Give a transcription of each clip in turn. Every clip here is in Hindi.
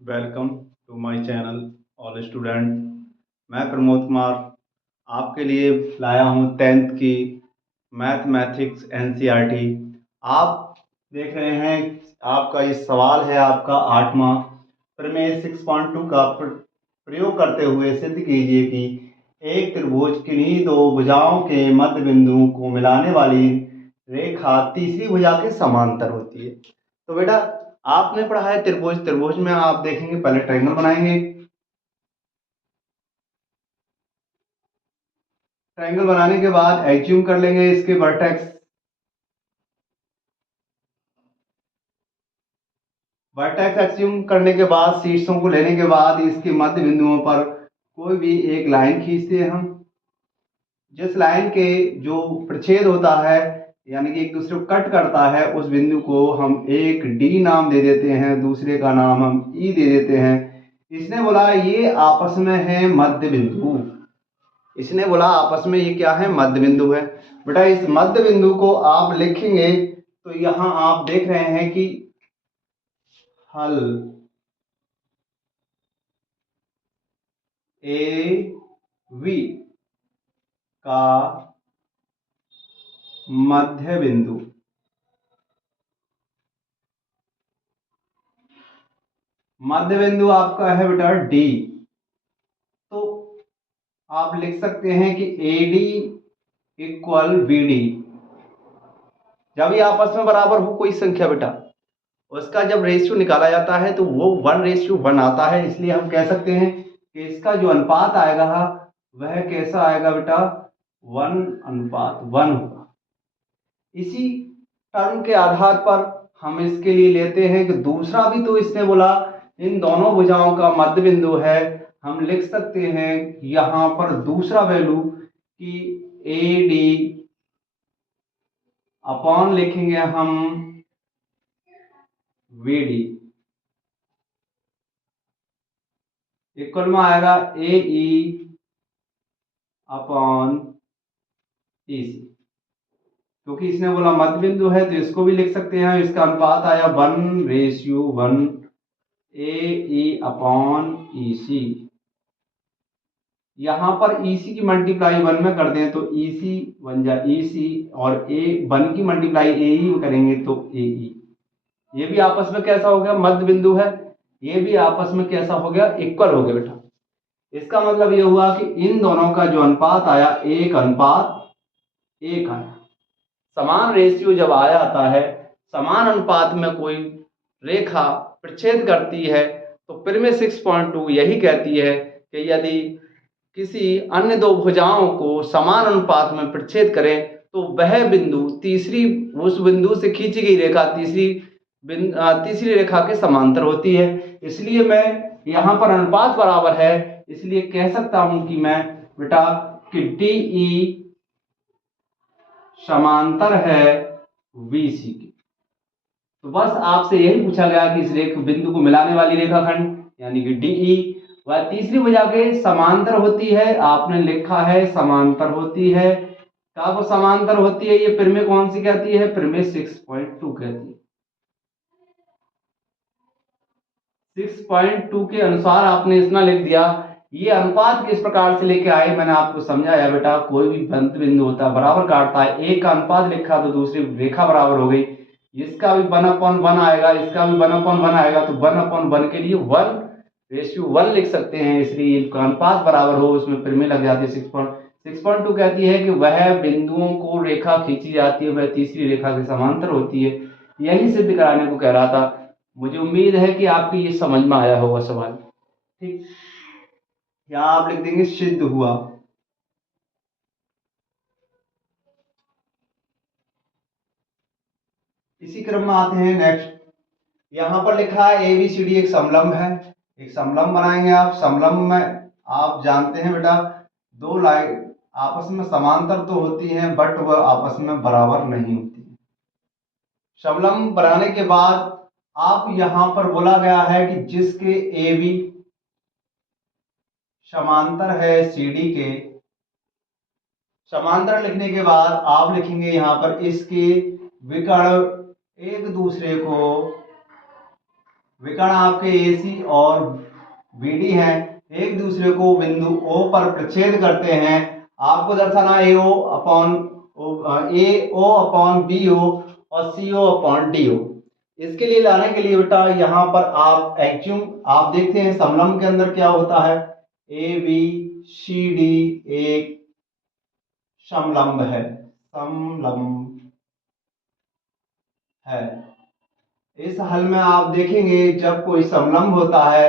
Welcome to my channel all student. मैं प्रमोद कुमार आपके लिए लाया हूँ 10th की मैथमेटिक्स एनसीईआरटी। आप देख रहे हैं, आपका ये सवाल है आपका 8वां। प्रमेय 6.2 का प्रयोग करते हुए सिद्ध कीजिए कि एक त्रिभुज किन्हीं दो भुजाओं के मध्य बिंदु को मिलाने वाली रेखा तीसरी भुजा के समांतर होती है। तो बेटा, आपने पढ़ा है त्रिभुज। त्रिभुज में आप देखेंगे, पहले ट्रायंगल बनाएंगे। ट्रायंगल बनाने के बाद एज्यूम कर लेंगे इसके वर्टेक्स। वर्टेक्स एज्यूम करने के बाद, शीर्षों को लेने के बाद इसके मध्य बिंदुओं पर कोई भी एक लाइन खींचते हैं हम। जिस लाइन के जो प्रच्छेद होता है, यानी कि एक दूसरे को कट करता है, उस बिंदु को हम एक डी नाम दे देते हैं, दूसरे का नाम हम ई दे देते हैं। इसने बोला ये आपस में है मध्य बिंदु। इसने बोला आपस में ये क्या है, मध्य बिंदु है। बेटा, इस मध्य बिंदु को आप लिखेंगे तो यहां आप देख रहे हैं कि हल ए वी का मध्य बिंदु। मध्य बिंदु आपका है बेटा डी। तो आप लिख सकते हैं कि A D equal B D. जब ये आपस में बराबर हो कोई संख्या बेटा, उसका जब रेशियो निकाला जाता है तो वो 1:1 आता है। इसलिए हम कह सकते हैं कि इसका जो अनुपात आएगा वह कैसा आएगा बेटा, 1:1 होगा। इसी टर्म के आधार पर हम इसके लिए लेते हैं कि दूसरा भी तो इसने बोला इन दोनों भुजाओं का मध्य बिंदु है। हम लिख सकते हैं यहां पर दूसरा वैल्यू कि ए डी अपॉन लिखेंगे हम वी डी इक्वल में आएगा ए ई अपॉन ई सी। क्योंकि इसने बोला मध्य बिंदु है तो इसको भी लिख सकते हैं। इसका अनुपात आया 1:1 ए ई अपॉन ई सी। यहां पर ई सी की मल्टीप्लाई 1 में कर दें तो ई सी बन जाए ई सी, और ए 1 की मल्टीप्लाई ए ई में करेंगे तो ए ई। ये भी आपस में कैसा हो गया, मध्य बिंदु है। ये भी आपस में कैसा हो गया, इक्वल हो गया बेटा। इसका मतलब ये हुआ कि इन दोनों का जो अनुपात आया 1:1 आया। समान रेशियो जब आ जाता है, समान अनुपात में कोई रेखा प्रच्छेद करती है, तो प्रमेय 6.2 यही कहती है कि यदि किसी अन्य दो भुजाओं को समान अनुपात में प्रच्छेद करें तो वह बिंदु तीसरी, उस बिंदु से खींची गई रेखा तीसरी रेखा के समांतर होती है। इसलिए मैं यहां पर अनुपात बराबर है, इसलिए कह सकता हूं कि मैं बेटा कि डी ई समांतर है वी सी की। तो बस आपसे यही पूछा गया कि इस रेखा बिंदु को मिलाने वाली रेखाखंड यानी कि डी ई वह तीसरी भुजा के समांतर होती है। आपने लिखा है समांतर होती है। कब समांतर होती है, ये प्रमेय कौन सी कहती है, प्रमेय 6.2 कहती है। 6.2 के अनुसार आपने इतना लिख दिया। ये अनुपात किस प्रकार से लेके आए मैंने आपको समझाया बेटा। कोई भी मध्य बिंदु होता है बराबर काटता है, एक का अनुपात लिखा तो दूसरी रेखा बराबर हो गई। इसका भी 1:1 आएगा, इसका भी 1:1 आएगा, तो 1:1 के लिए 1:1 लिख सकते हैं। इसलिए इनका अनुपात बराबर हो, उसमें प्रमेय लग जाती है। 6.2 कहती है कि वह बिंदुओं को रेखा खींची जाती है, वह तीसरी रेखा के समांतर होती है। यही सिद्ध कराने को कह रहा था। मुझे उम्मीद है कि आपकी ये समझ में आया होगा सवाल। ठीक, यहां आप लिख देंगे सिद्ध हुआ। इसी क्रम में आते हैं नेक्स्ट। यहां पर लिखा है एबीसीडी एक समलंब है। एक समलंब बनाएंगे आप। समलंब में आप जानते हैं बेटा, दो लाइन आपस में समांतर तो होती हैं बट वह आपस में बराबर नहीं होती। समलंब बनाने के बाद आप यहां पर बोला गया है कि जिसके ए बी समांतर है सी डी के। समांतर लिखने के बाद आप लिखेंगे यहां पर इसके विकर्ण एक दूसरे को विकर्ण आपके AC और BD हैं, एक दूसरे को बिंदु O पर प्रच्छेद करते हैं। आपको दर्शाना AO अपॉन BO और CO अपॉन DO। इसके लिए लाने के लिए बेटा यहाँ पर आप एक्ज्यूम, आप देखते हैं समलंब के अंदर क्या होता है, ABCD एक समलंब है, समलंब है। इस हल में आप देखेंगे जब कोई समलंब होता है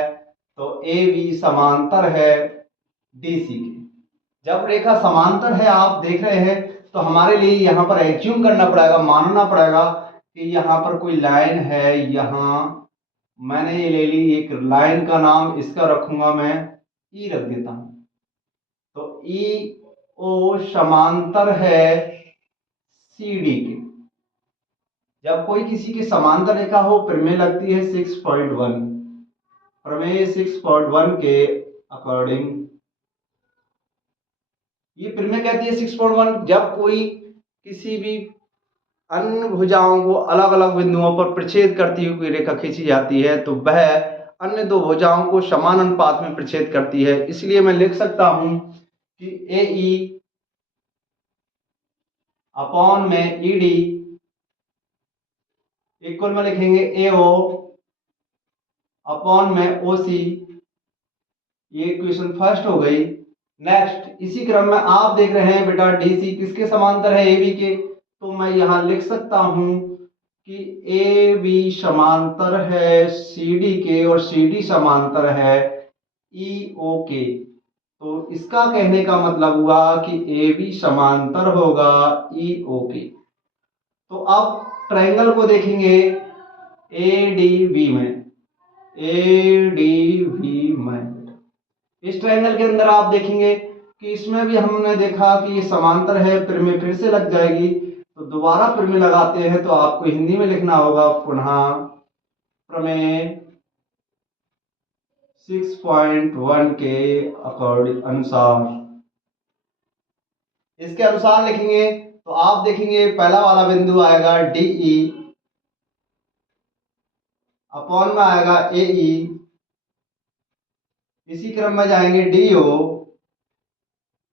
तो AB समांतर है DC के। जब रेखा समांतर है आप देख रहे हैं तो हमारे लिए यहाँ पर एज्यूम करना पड़ेगा, मानना पड़ेगा कि यहाँ पर कोई लाइन है। यहाँ मैंने ये ले ली, एक लाइन का नाम इसका रखूंगा मैं E रख देता हूं। तो EO समांतर है CD के। जब कोई किसी की समांतर रेखा हो प्रमेय लगती है 6.1, प्रमेय 6.1 के अकॉर्डिंग ये प्रमेय कहती है 6.1, जब कोई किसी भी अन्य भुजाओं को अलग अलग बिंदुओं पर प्रच्छेद करती हुई कोई रेखा खींची जाती है तो वह अन्य दो भुजाओं को समान अनुपात में प्रच्छेद करती है। इसलिए मैं लिख सकता हूं कि AE अपॉन में ED इक्वल में लिखेंगे AO अपॉन में OC। ये इक्वेशन फर्स्ट हो गई। नेक्स्ट इसी क्रम में आप देख रहे हैं बेटा DC किसके समांतर है, AB के। तो मैं यहां लिख सकता हूं कि AB समांतर है CD के और CD समांतर है EO के। तो इसका कहने का मतलब हुआ कि AB समांतर होगा EO के। तो अब ट्रायंगल को देखेंगे ADB में, ADB में इस ट्रायंगल के अंदर आप देखेंगे कि इसमें भी हमने देखा कि ये समांतर है, प्रमेय फिर से लग जाएगी। तो दोबारा प्रमेय लगाते हैं तो आपको हिंदी में लिखना होगा पुनः प्रमेय 6.1 के अकॉर्डिंग अनुसार। इसके अनुसार लिखेंगे तो आप देखेंगे पहला वाला बिंदु आएगा DE अपॉन में आएगा AE, इसी क्रम में जाएंगे DO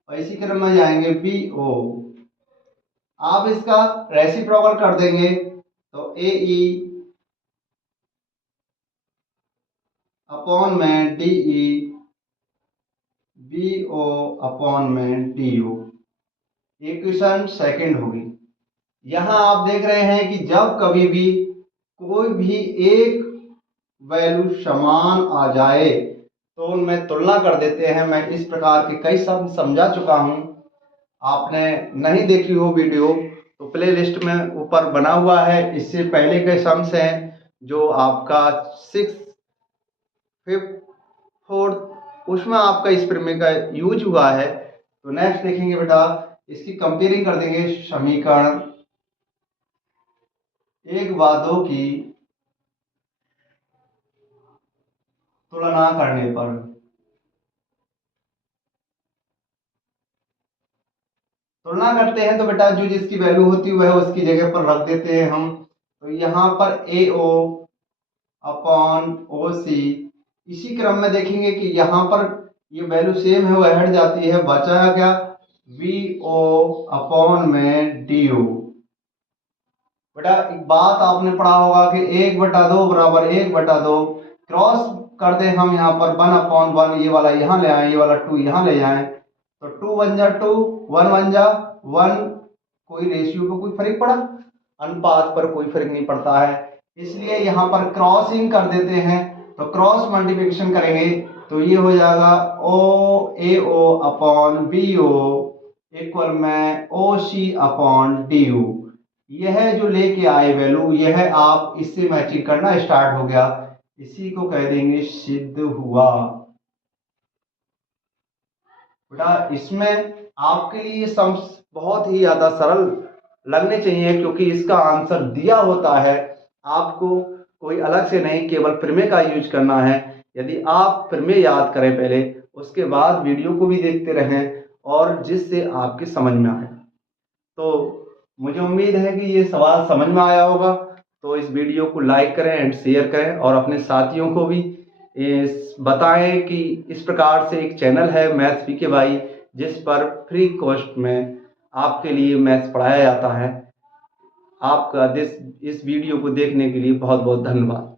और इसी क्रम में जाएंगे BO। आप इसका रेसिप्रोकल कर देंगे तो AE अपॉन में DE BO अपॉन में DO। इक्वेशन सेकंड होगी। यहां आप देख रहे हैं कि जब कभी भी कोई भी एक वैल्यू समान आ जाए तो उनमें तुलना कर देते हैं। मैं इस प्रकार के कई शब्द समझा चुका हूं, आपने नहीं देखी हो वीडियो तो प्ले लिस्ट में ऊपर बना हुआ है। इससे पहले के सम्स हैं जो आपका 6th, 5th, 4th उसमें आपका इस प्रमेय का यूज हुआ है। तो नेक्स्ट देखेंगे बेटा, इसकी कंपेयरिंग कर देंगे समीकरण 1 व 2 की तुलना करने पर। तुलना करते हैं तो बेटा जो जिसकी वैल्यू होती है वह उसकी जगह पर रख देते हैं हम। तो यहाँ पर AO अपॉन OC, इसी क्रम में देखेंगे कि यहाँ पर ये वैल्यू सेम है, वह हट जाती है, बचा क्या BO अपॉन में DO। बेटा एक बात आपने पढ़ा होगा कि 1/2 बराबर 1/2, क्रॉस कर दे हम यहाँ पर 1/1, ये वाला यहाँ ले आए, ये वाला 2 यहाँ ले जाए तो 2 1 जा 2, 1 1 जा 1। कोई रेशियो को कोई फर्क पड़ा, अनुपात पर कोई फर्क नहीं पड़ता है, इसलिए यहाँ पर क्रॉसिंग कर देते हैं। तो क्रॉस मल्टीप्लिकेशन करेंगे तो ये हो जाएगा AO अपॉन BO इक्वल में OC अपॉन DO। यह जो लेके आए वैल्यू, यह आप इससे मैचिंग करना स्टार्ट हो गया, इसी को कह देंगे सिद्ध हुआ। बेटा इसमें आपके लिए सम्स बहुत ही ज्यादा सरल लगने चाहिए क्योंकि इसका आंसर दिया होता है, आपको कोई अलग से नहीं केवल प्रमेय का यूज करना है। यदि आप प्रमेय याद करें पहले, उसके बाद वीडियो को भी देखते रहें और जिससे आपके समझ में आए। तो मुझे उम्मीद है कि ये सवाल समझ में आया होगा। तो इस वीडियो को लाइक करें एंड शेयर करें और अपने साथियों को भी बताएं कि इस प्रकार से एक चैनल है मैथ्स पीके भाई, जिस पर फ्री कॉस्ट में आपके लिए मैथ्स पढ़ाया जाता है। आपका इस वीडियो को देखने के लिए बहुत बहुत धन्यवाद।